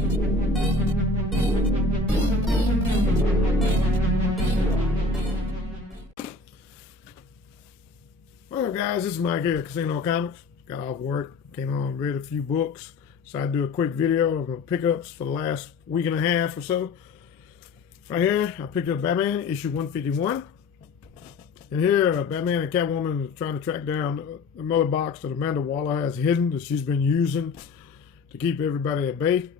What's up, guys? This is Mike here at Casino Comics. Got off work, came on, read a few books. So I do a quick video of the pickups for the last week and a half or so. Right here, I picked up Batman, issue 151. And here, Batman and Catwoman are trying to track down the mother box that Amanda Waller has hidden that she's been using to keep everybody at bay.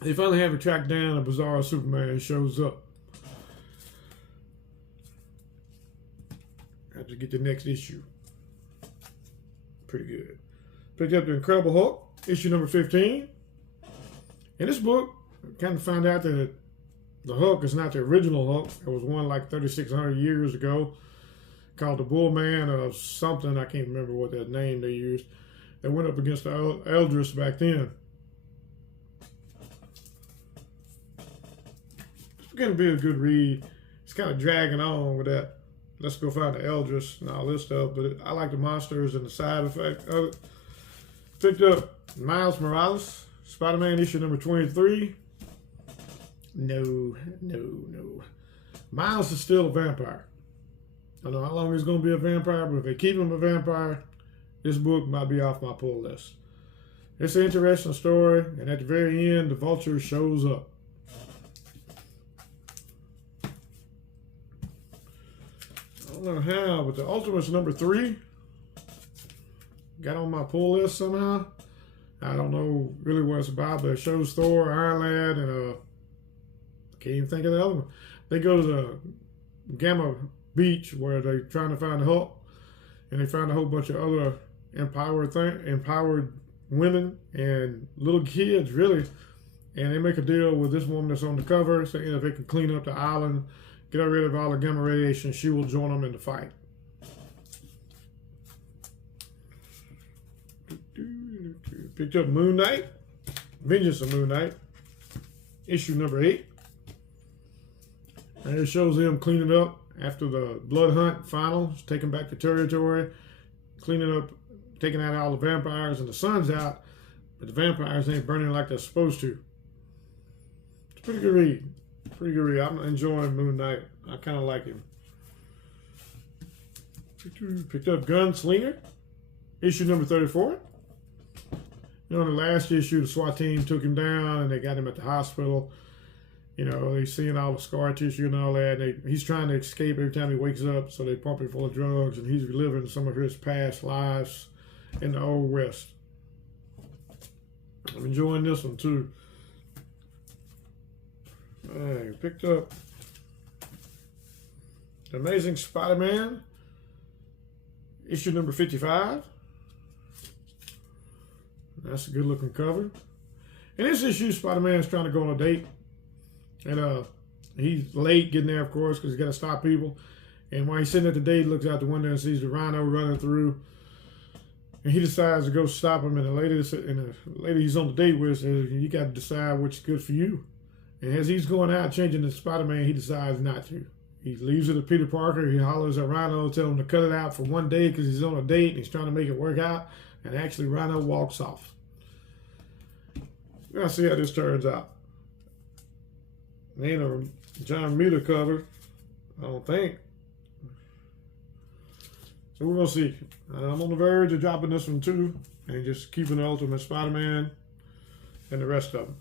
They finally have it tracked down, and Bizarro Superman shows up. I have to get the next issue. Pretty good. Picked up the Incredible Hulk, issue number 15. In this book, I kind of found out that the Hulk is not the original Hulk. There was one like 3,600 years ago called the Bullman or something. I can't remember what that name they used. That went up against the Eldris back then. It's going to be a good read. It's kind of dragging on with that. Let's go find the Eldris and all this stuff. But I like the monsters and the side effect of it. Picked up Miles Morales, Spider-Man issue number 23. No. Miles is still a vampire. I don't know how long he's going to be a vampire, but if they keep him a vampire, this book might be off my pull list. It's an interesting story, and at the very end, the Vulture shows up. I don't know how, but the Ultimates number 3 got on my pull list somehow. I don't know really what it's about, but it shows Thor, Iron Lad, and I can't even think of the other one. They go to the Gamma Beach where they're trying to find the Hulk, and they find a whole bunch of other empowered women and little kids, really. And they make a deal with this woman that's on the cover, saying if they can clean up the island, get rid of all the gamma radiation, she will join them in the fight. Picked up Moon Knight, Vengeance of Moon Knight, issue number 8. And it shows them cleaning up after the Blood Hunt finals, taking back the territory, cleaning up, taking out all the vampires, and the sun's out, but the vampires ain't burning like they're supposed to. It's a pretty good read. Pretty good read. I'm enjoying Moon Knight. I kind of like him. Picked up Gunslinger, issue number 34. You know, in the last issue, the SWAT team took him down and they got him at the hospital. You know, they seeing all the scar tissue and all that. He's trying to escape every time he wakes up, so they pump him full of drugs, and he's reliving some of his past lives in the Old West. I'm enjoying this one too. I picked up The Amazing Spider-Man, issue number 55. That's a good looking cover. In this issue, Spider-Man's trying to go on a date. And he's late getting there, of course, because he's got to stop people. And while he's sitting at the date, he looks out the window and sees the Rhino running through. And he decides to go stop him. And the lady he's on the date with says, you got to decide what's good for you. And as he's going out changing the Spider-Man, he decides not to. He leaves it to Peter Parker. He hollers at Rhino, tells him to cut it out for one day because he's on a date and he's trying to make it work out. And actually, Rhino walks off. We're going to see how this turns out. It ain't a John Romita cover, I don't think. So we're going to see. I'm on the verge of dropping this one too, and just keeping the Ultimate Spider-Man and the rest of them.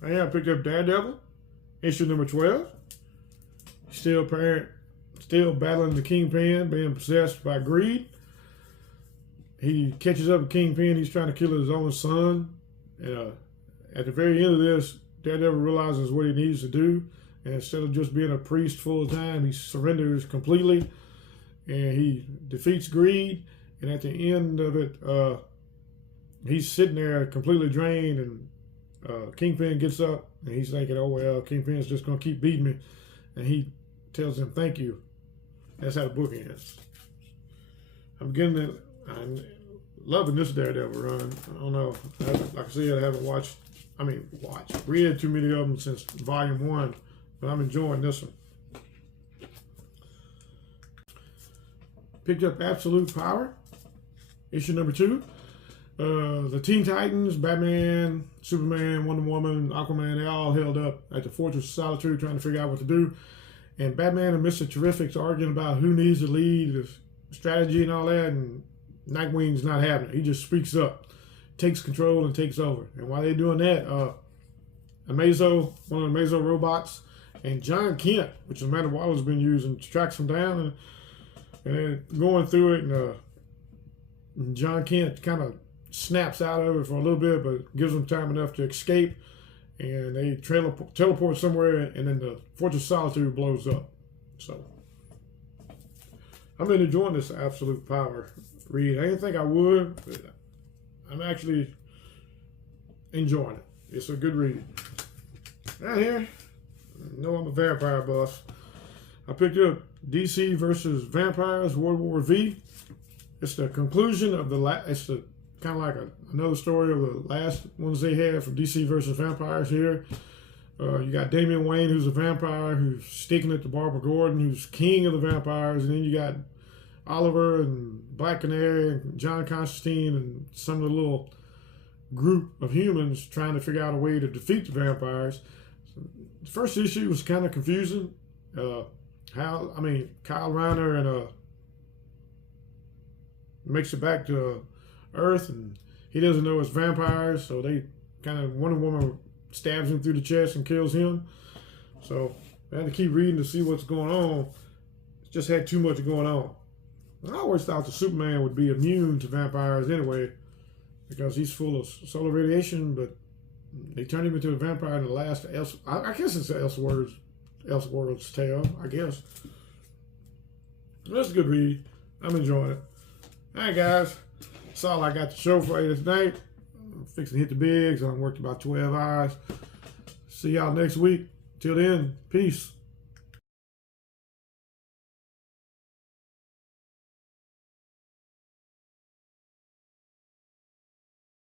I picked up Daredevil, issue number 12. Still battling the Kingpin, being possessed by greed. He catches up with Kingpin. He's trying to kill his own son. And at the very end of this, Daredevil realizes what he needs to do, and instead of just being a priest full time, he surrenders completely, and he defeats greed. And at the end of it, he's sitting there completely drained, and Kingpin gets up, and he's thinking, oh well, Kingpin's just going to keep beating me, and he tells him thank you. That's how the book ends. I'm loving this Daredevil run. I don't know, like I said, I haven't read too many of them since volume 1, but I'm enjoying this one. Picked up Absolute Power, issue number 2. The Teen Titans, Batman, Superman, Wonder Woman, Aquaman, they all held up at the Fortress of Solitude trying to figure out what to do. And Batman and Mr. Terrific's arguing about who needs to lead, the strategy and all that, and Nightwing's not having it. He just speaks up, takes control, and takes over. And while they're doing that, Amazo, one of the Amazo robots, and John Kent, which Amanda Waller's been using, tracks him down, and they're going through it, and John Kent kind of snaps out of it for a little bit, but gives them time enough to escape, and they teleport somewhere, and then the Fortress of Solitude blows up. So I've been enjoying this Absolute Power read. I didn't think I would, but I'm actually enjoying it. It's a good read. Right here, I know I'm a vampire buff. I picked up DC versus Vampires, World War V. It's the conclusion of it's the kind of like another story of the last ones they had from DC versus Vampires here. You got Damian Wayne, who's a vampire, who's sticking it to Barbara Gordon, who's king of the vampires. And then you got Oliver and Black Canary and John Constantine and some of the little group of humans trying to figure out a way to defeat the vampires. So the first issue was kind of confusing. Kyle Reiner and makes it back to Earth, and he doesn't know it's vampires, so they kind of, Wonder Woman stabs him through the chest and kills him. So I had to keep reading to see what's going on. It just had too much going on. I always thought the Superman would be immune to vampires anyway, because he's full of solar radiation, but they turned him into a vampire in the last, I guess it's Elseworlds Tale, I guess. That's a good read. I'm enjoying it. All right, guys. That's all I got to show for you tonight. I'm fixing to hit the bigs. I'm worked about 12 hours. See y'all next week. Till then, peace.